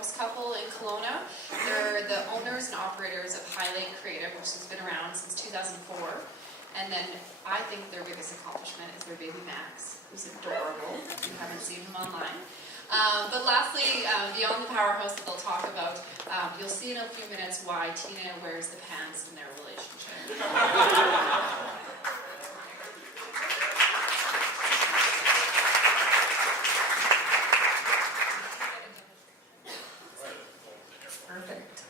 powerhouse couple in Kelowna. They're the owners and operators of Hiilite Creative, which has been around since 2004. And then I think their biggest accomplishment is their baby Max, who's adorable. If you haven't seen him online. But lastly, beyond the powerhouse that they'll talk about, you'll see in a few minutes why Tina wears the pants in their relationship. Perfect.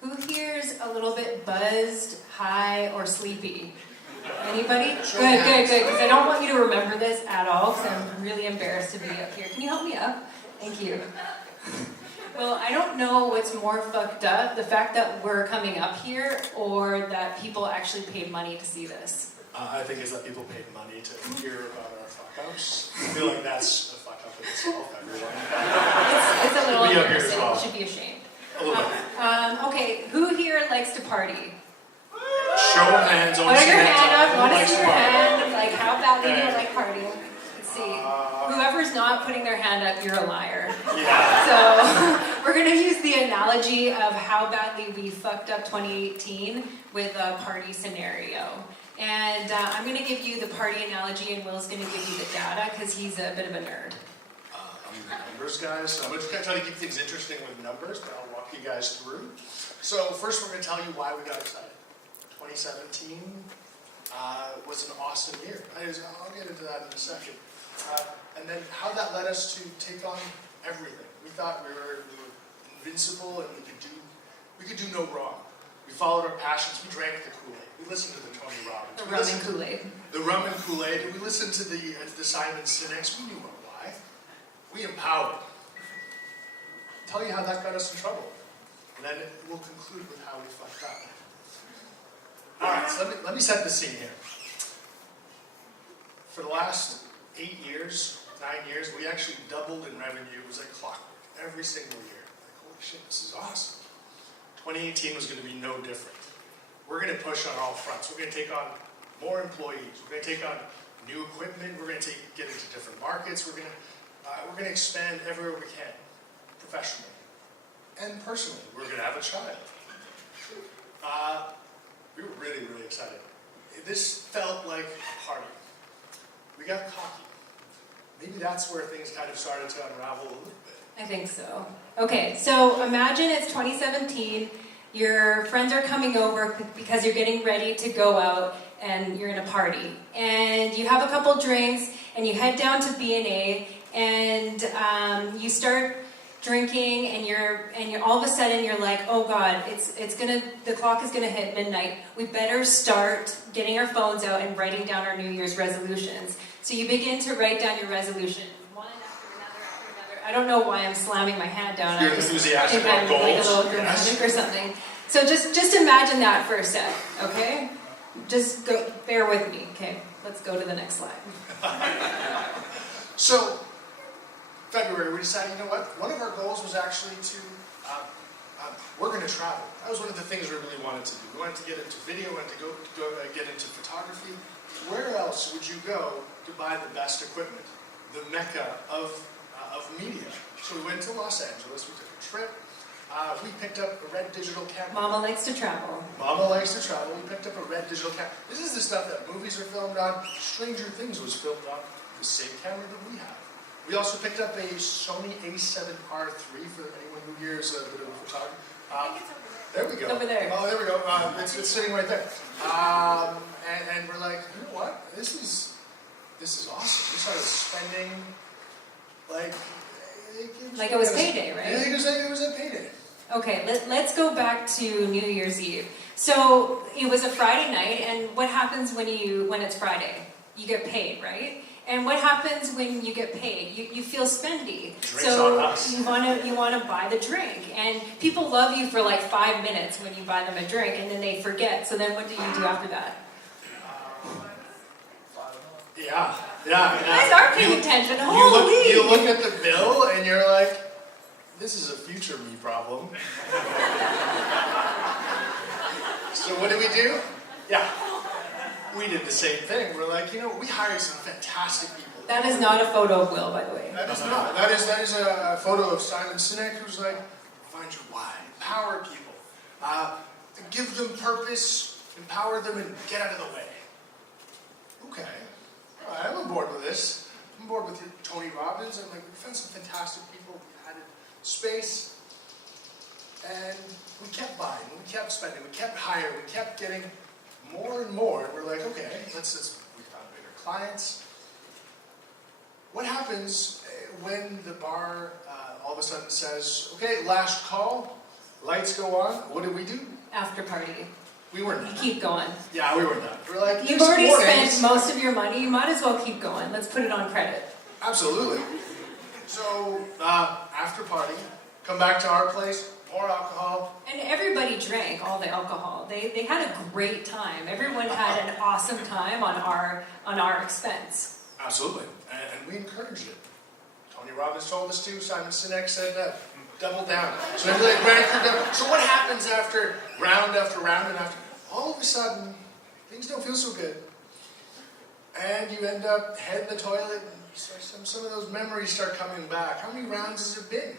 Who here's a little bit buzzed, high, or sleepy? Anybody? Good, good, good. Because I don't want you to remember this at all, because I'm really embarrassed to be up here. Can you help me up? Thank you. Well, I don't know what's more fucked up, the fact that we're coming up here, or that people actually paid money to see this. I think it's that people paid money to hear about our fuck-ups. I feel like that's a fuck-up in itself, everyone. It's a little We up here as embarrassing. well. You should be ashamed. A little bit. Okay, who here likes to party? Show of hands. Put your hand up. I want to Likes see your party. hand. Like, how badly do you Okay. like partying? Let's see. Whoever's not putting their hand up, you're a liar. Yeah. So we're going to use the analogy of how badly we fucked up 2018 with a party scenario. And I'm going to give you the party analogy, and Will's going to give you the data because he's a bit of a nerd. I'm the numbers guy, so I'm going to try to keep things interesting with numbers, but I'll walk you guys through. So first we're going to tell you why we got excited. 2017 was an awesome year. I'll get into that in a second. And then how that led us to take on everything. We thought we were invincible and we could do no wrong. We followed our passions. We drank the Kool-Aid. We listened to the Tony Robbins. The rum and Kool-Aid. The rum and Kool-Aid. We listened to the Simon Sinek's. We knew why. We empowered. Tell you how that got us in trouble. And then we'll conclude with how we fucked up. Alright, so let me set the scene here. For the last 8 years, 9 years, we actually doubled in revenue. It was like clockwork every single year. Like, holy shit, this is awesome. 2018 was going to be no different. We're going to push on all fronts. We're going to take on more employees. We're going to take on new equipment. We're going to get into different markets. We're going to expand everywhere we can, professionally and personally. We're going to have a child. We were really, really excited. This felt like a party. We got cocky. Maybe that's where things kind of started to unravel a little bit. I think so. Okay, so imagine it's 2017, your friends are coming over because you're getting ready to go out and you're in a party. And you have a couple drinks and you head down to B&A and you start drinking and you're all of a sudden you're like, oh God, the clock is gonna hit midnight. We better start getting our phones out and writing down our New Year's resolutions. So you begin to write down your resolution, one after another. I don't know why I'm slamming my hand down. You're enthusiastic about I'm goals. like a little dramatic or something. So just imagine that for a sec, okay? Just bear with me, okay? Let's go to the next slide. So, February, we decided, you know what? One of our goals was actually to, we're going to travel. That was one of the things we really wanted to do. We wanted to get into video, we wanted to go get into photography. Where else would you go to buy the best equipment? The mecca of media. So we went to Los Angeles, we took a trip. We picked up a red digital camera. Mama likes to travel. Mama likes to travel. We picked up a red digital camera. This is the stuff that movies are filmed on. Stranger Things was filmed on the same camera that we have. We also picked up a Sony A7R III for anyone who here is a bit of a photographer. There we go. Over there. Oh, there we go. It's sitting right there. And we're like, you know what? This is awesome. We started spending like it was payday, right? Yeah, it was a payday. Okay, let's go back to New Year's Eve. So it was a Friday night, and what happens when it's Friday? You get paid, right? And what happens when you get paid? You feel spendy. Drinks So on us. you want to buy the drink, and people love you for like 5 minutes when you buy them a drink, and then they forget. So then what do you do after that? Yeah. You guys are paying attention. You Holy! look at the bill and you're like, this is a future me problem. So what do? Yeah. We did the same thing. We're like, we hired some fantastic people. That is not a photo of Will, by the way. That is not. That is a photo of Simon Sinek, who's like, find your why, empower people, give them purpose, empower them, and get out of the way. Okay, all right, I'm on board with this. I'm on board with Tony Robbins. I'm like, we found some fantastic people. We added space. And we kept buying, we kept spending, we kept hiring, we kept getting more and more. And we're like, okay, we found bigger clients. What happens when the bar all of a sudden says, okay, last call, lights go on, what do we do? After party. We were You done. keep going. Yeah, we were done. We're like, You've already spent most of your money, you might as well keep going. Let's put it on credit. Absolutely. So, after party, come back to our place, more alcohol. And everybody drank all the alcohol. They had a great time. Everyone had an awesome time on our expense. Absolutely. And we encouraged it. Tony Robbins told us to. Simon Sinek said double down. So everybody ran through double. So what happens after round after round and after? All of a sudden, things don't feel so good. And you end up head in the toilet. And some of those memories start coming back. How many rounds has it been?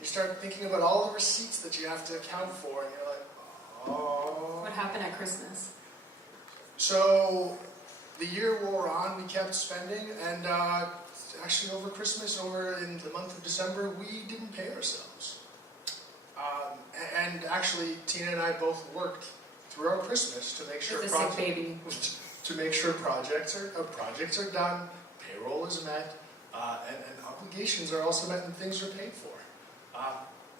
You start thinking about all the receipts that you have to account for, and you're like, oh. What happened at Christmas? So the year wore on, we kept spending, and actually over Christmas, over in the month of December, we didn't pay ourselves. And actually, Tina and I both worked throughout Christmas to make sure It's a sick baby. to make sure projects are done, payroll is met, and obligations are also met, and things are paid for.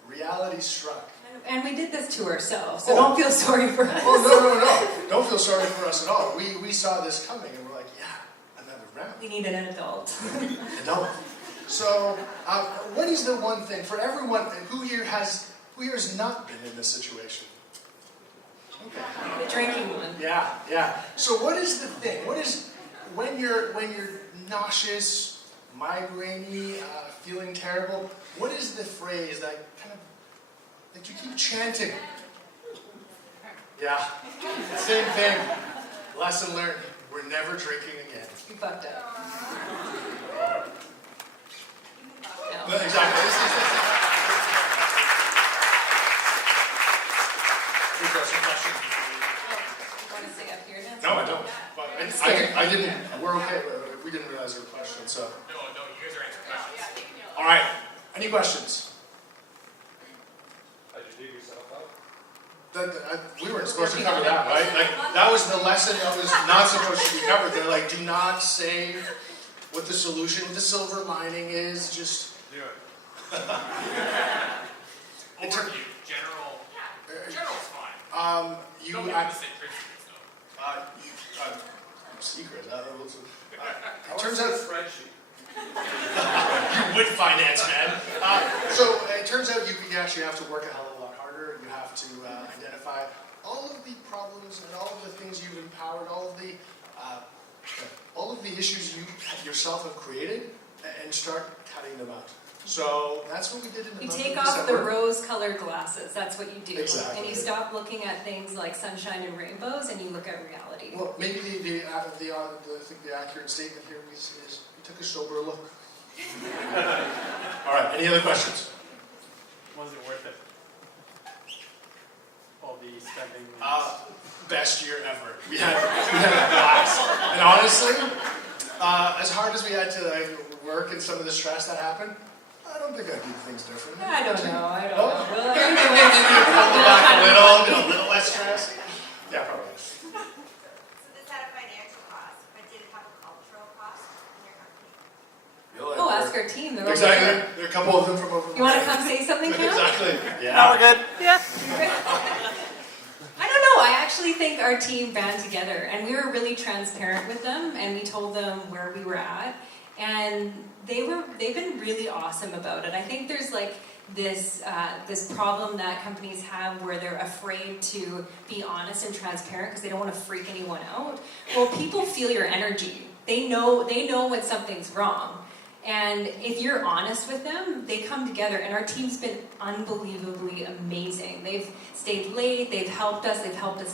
Reality struck. And we did this to ourselves, so don't feel sorry for us. Oh, no. Don't feel sorry for us at all. We saw this coming, and we're like, yeah, another round. We needed an adult. Adult. So, what is the one thing for everyone who here has not been in this situation? Okay. The drinking one. Yeah. So, what is the thing? What is when you're nauseous, migraine-y, feeling terrible? What is the phrase that you keep chanting? Yeah, same thing. Lesson learned. We're never drinking again. You fucked up. No. Exactly. We've got some questions. You want to stay up here now? No, I don't. But I didn't. We're okay. We didn't realize there were questions. So. No, you guys are answering questions. All right. Any questions? How'd you dig yourself up? We weren't supposed to cover that, right? Like that was the lesson that was not supposed to be covered. They're like, do not say what the solution, what the silver lining is. Just do it. Overview, general's fine. You don't have to say principles though. secret. It Turns out spreadsheet. you would finance, man. So it turns out you actually have to work a hell of a lot harder. You have to identify all of the problems and all of the things you've empowered, all of the issues you yourself have created, and start cutting them out. So that's what we did in the You month take of off the December. rose-colored glasses. That's what you do. Exactly. And you stop looking at things like sunshine and rainbows, and you look at reality. Well, maybe I think the accurate statement here is we took a sober look. All right. Any other questions? Was it worth it? All the spending? Best year ever. We had a blast. And honestly, as hard as we had to work and some of the stress that happened, I don't think I'd do things differently. I don't know. Oh. Well, Maybe pull it back a little less stress. Yeah, probably. So this had a financial cost, but did it have a cultural cost in your company? Oh, ask our team. They're over Exactly. there. There are a couple of them from over. You want to come say something, Cam? Exactly. Yeah. No, we're good. Yeah. I don't know. I actually think our team band together, and we were really transparent with them, and we told them where we were at, and they've been really awesome about it. I think there's like this problem that companies have where they're afraid to be honest and transparent because they don't want to freak anyone out. Well, people feel your energy. They know when something's wrong. And if you're honest with them, they come together, and our team's been unbelievably amazing. They've stayed late, they've helped us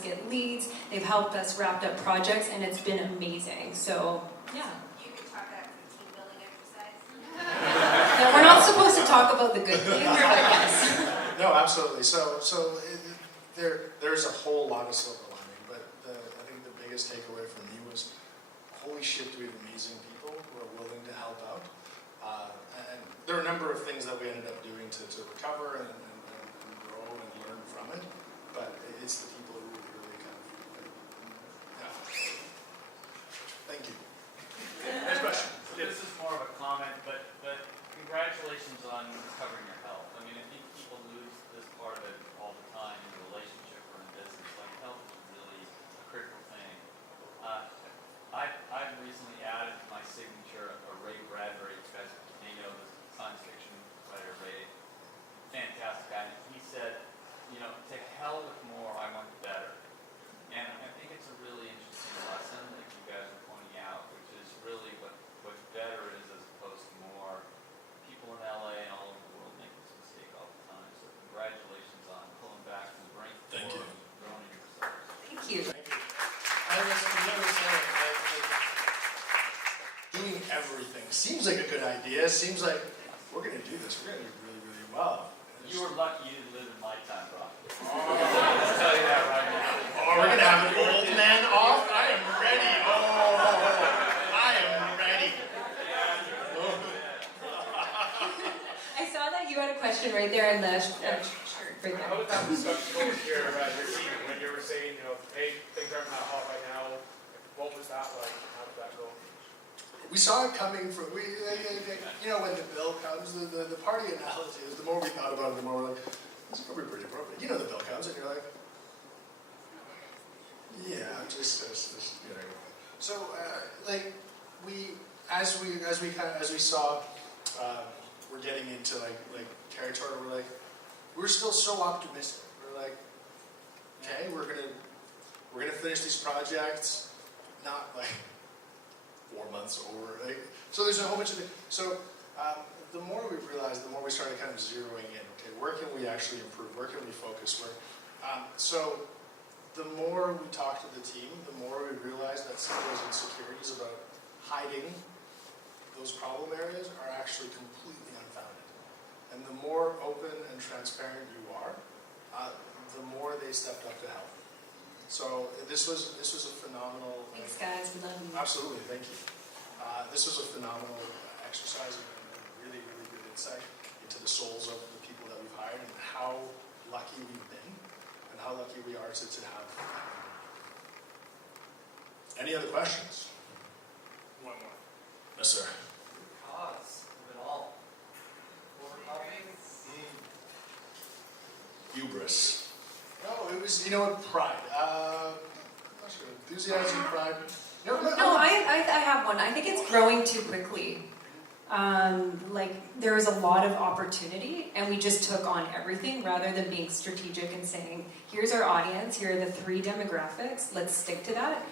get leads, they've helped us wrap up projects, and it's been amazing. So, yeah. You could talk about some team building exercise. Now, we're not supposed to talk about the good things, but yes. No, absolutely. There's a whole lot of silver lining, but I think the biggest takeaway for me was, holy shit, do we have amazing people who are willing to help out. And there are a number of things that we ended up doing to recover and grow and learn from it, but it's the people who really kind of, yeah. Thank you. Next question. This is more of a comment, but congratulations on recovering your health. I mean, I think people lose this part of it all the time in a relationship or in business. Like, health is really a critical thing. I've recently added to my signature a Ray Bradbury. You guys may know the science fiction writer Ray. Fantastic guy. He said, you know, to hell with more, I want better. And I think it's a really interesting lesson that you guys are pointing out, which is really what better is as opposed to more. People in LA and all over the world make this mistake all the time. So congratulations on pulling back from the brink of Thank you. growing your results. Thank you. Thank you. I was doing everything seems like a good idea. Seems like we're going to do this. We're going to do really, really well. You were lucky you didn't live in my time, bro. I'll tell you that right now. Oh, we're going to have an old man off? I am ready. Oh, I am ready. I saw that you had a question right there in the shirt. Right there. How did that discussion go with your team when you were saying, you know, hey, things aren't that hot right now? What was that like? How did that go? We saw it coming from, you know, when the bill comes, the party analogy is the more we thought about it, the more we're like, this is probably pretty appropriate. You know, the bill comes and you're like, yeah, just you know. So, like, as we saw, we're getting into like territory. We're still so optimistic. We're like, okay, we're gonna finish these projects, not like 4 months over. So there's a whole bunch of things. So the more we realized, the more we started kind of zeroing in. Okay, where can we actually improve? Where can we focus? So the more we talked to the team, the more we realized that some of those insecurities about hiding those problem areas are actually completely unfounded. And the more open and transparent you are, the more they stepped up to help. So this was a phenomenal. Thanks, guys. We love you. Absolutely, thank you. This was a phenomenal exercise and really, really good insight into the souls of the people that we've hired and how lucky we've been and how lucky we are to have. Any other questions? One more. Yes, sir. Cause of it all. Hubris. No, it was, you know what, pride. I'm not sure. Enthusiasm, pride. No, I have one. I think it's growing too quickly. Like, there was a lot of opportunity, and we just took on everything rather than being strategic and saying, here's our audience, here are the 3 demographics, let's stick to that.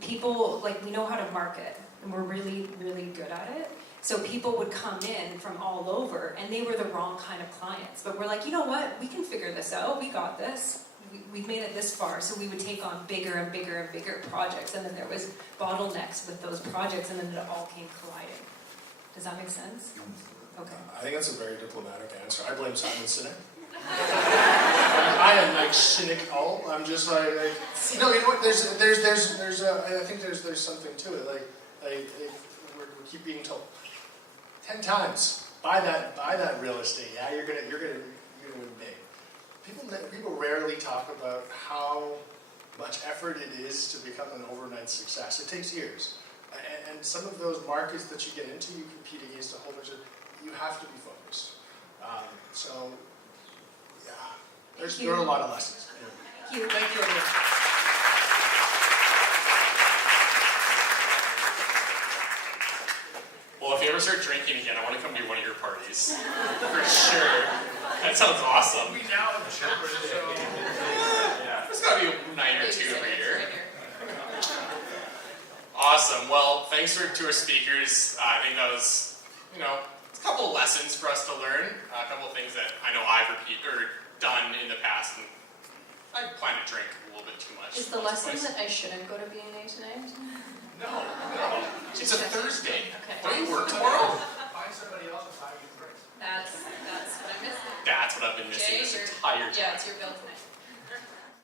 People, like, we know how to market, and we're really, really good at it. So people would come in from all over, and they were the wrong kind of clients. But we're like, you know what? We can figure this out. We got this. We've made it this far. So we would take on bigger and bigger and bigger projects. And then there was bottlenecks with those projects, and then it all came colliding. Does that make sense? Okay. I think that's a very diplomatic answer. I blame Simon Sinek. I am like cynical. I'm just like no. You know what? I think there's something to it. Like we keep being told 10 times buy that real estate. Yeah, you're gonna win big. People rarely talk about how much effort it is to become an overnight success. It takes years. And some of those markets that you get into, you compete against a whole bunch of. You have to be focused. So, yeah, there are a lot of lessons. Thank you. Thank you, everyone. Well, if you ever start drinking again, I want to come to one of your parties. For sure. That sounds awesome. We now have a shepherd, so Yeah, there's got to be a night or two every year. Right here. Awesome. Well, thanks to our speakers. I think that was, a couple of lessons for us to learn. A couple of things that I know I've done in the past, and I plan to drink a little bit too much. Is the lesson that I shouldn't go to B&A tonight? No. It's a Thursday. Okay. Don't you work tomorrow? find somebody else to buy you drinks. That's what I'm missing. That's that's what I've been missing Jay, this you're- entire time. Yeah, it's your bill tonight.